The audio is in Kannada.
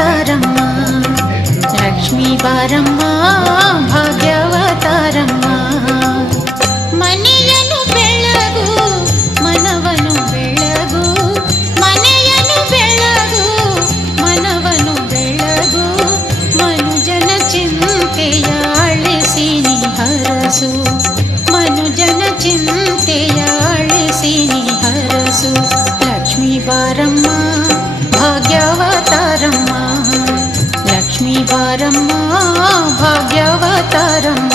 ಭಾಗ್ಯವತಾರಮ್ಮ, ಲಕ್ಷ್ಮೀ ಬಾರಮ್ಮ ಭಾಗ್ಯವತಾರಮ್ಮ. ಮನೆಯನ್ನು ಬೆಳಗು ಮನವನು ಬೆಳಗು, ಮನೆಯನ್ನು ಬೆಳಗು ಮನವನು ಬೆಳಗು, ಮನುಜನ ಚಿಂತೆಯ ಅಳಿಸಿ ನೀ ಹರಸು, ಮನುಜನ ಚಿಂತೆಯ ಅಳಿಸಿ ನೀ ಹರಸು. ಲಕ್ಷ್ಮೀ ಬಾರಮ್ಮ ಭಾಗ್ಯವತಾರಮ್ಮ, ಲಕ್ಷ್ಮೀ ಬಾರಮ್ಮ ಭಾಗ್ಯವತಾರಮ್ಮ.